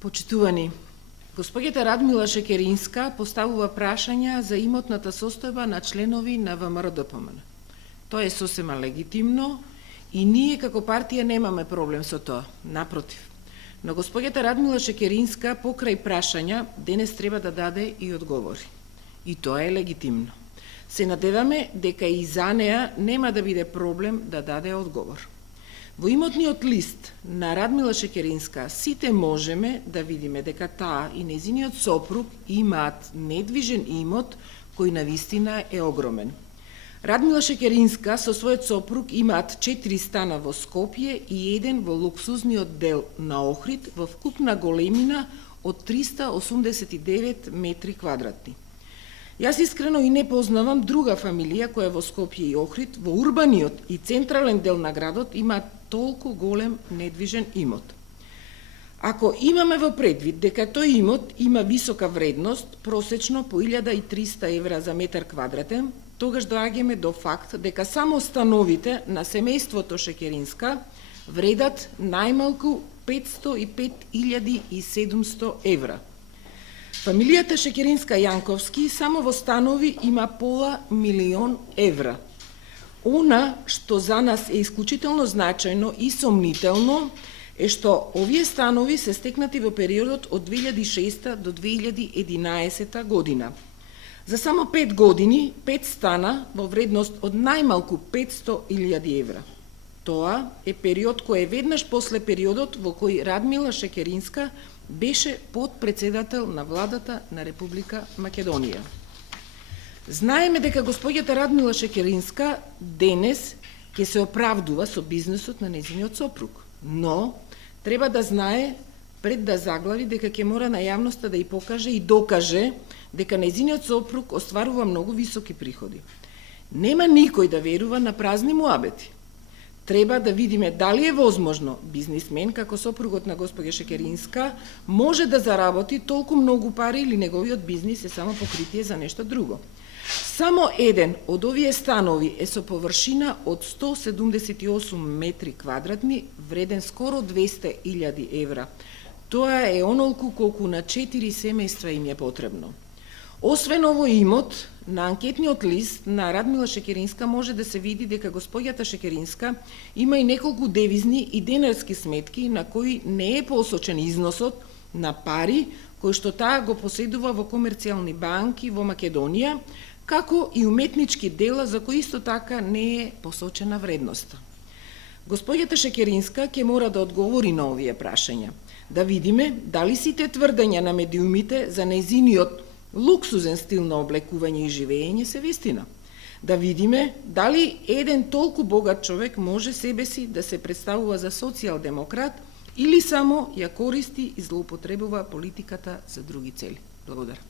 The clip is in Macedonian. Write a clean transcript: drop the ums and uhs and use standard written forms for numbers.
Почитувани, госпоѓата Радмила Шекеринска поставува прашања за имотната состојба на членови на ВМРО-ДПМН. Тоа е сосема легитимно и ние како партија немаме проблем со тоа, напротив. Но госпоѓата Радмила Шекеринска покрај прашања денес треба да даде и одговори. И тоа е легитимно. Се надеваме дека и за неа нема да биде проблем да даде одговор. Во имотниот лист на Радмила Шекеринска сите можеме да видиме дека таа и нејзиниот сопруг имаат недвижен имот кој навистина е огромен. Радмила Шекеринска со својот сопруг имаат 4 стана во Скопје и еден во луксузниот дел на Охрид во вкупна големина од 389 метри квадратни. Јас искрено и не познавам друга фамилија која во Скопје и Охрид, во урбаниот и централен дел на градот, има толку голем недвижен имот. Ако имаме во предвид дека тој имот има висока вредност, просечно по 1300 евра за метар квадратен, тогаш доаѓаме до факт дека само становите на семејството Шекеринска вредат најмалку 505.700 евра. Фамилијата Шекеринска Јанковски само во станови има пола милион евра. Она што за нас е исклучително значајно и сомнително е што овие станови се стекнати во периодот од 2006 до 2011 година. За само 5 години, 5 стана во вредност од најмалку 500.000 евра. Тоа е период кој е веднаш после периодот во кој Радмила Шекеринска беше подпредседател на владата на Република Македонија. Знаеме дека госпоѓата Радмила Шекеринска денес ќе се оправдува со бизнесот на нејзиниот сопруг, но треба да знае пред да заглави дека ќе мора на јавноста да ја покаже и докаже дека нејзиниот сопруг остварува многу високи приходи. Нема никој да верува на празни муабети. Треба да видиме дали е возможно бизнисмен како сопругот на госпоѓа Шекеринска може да заработи толку многу пари или неговиот бизнис е само покритие за нешто друго. Само еден од овие станови е со површина од 178 метри квадратни, вреден скоро 200.000 евра. Тоа е онолку колку на 4 семејства им е потребно. Освен овој имот, на анкетниот лист на Радмила Шекеринска може да се види дека госпоѓата Шекеринска има и неколку девизни и денарски сметки на кои не е посочен износот на пари кои што таа го поседува во комерцијални банки во Македонија, како и уметнички дела за кои исто така не е посочена вредноста. Госпоѓата Шекеринска ќе мора да одговори на овие прашања, да видиме дали сите тврдења на медиумите за нејзиниот луксузен стил на облекување и живење се вистина. Да видиме дали еден толку богат човек може себе си да се представува за социјалдемократ или само ја користи и злоупотребува политиката за други цели. Благодарам.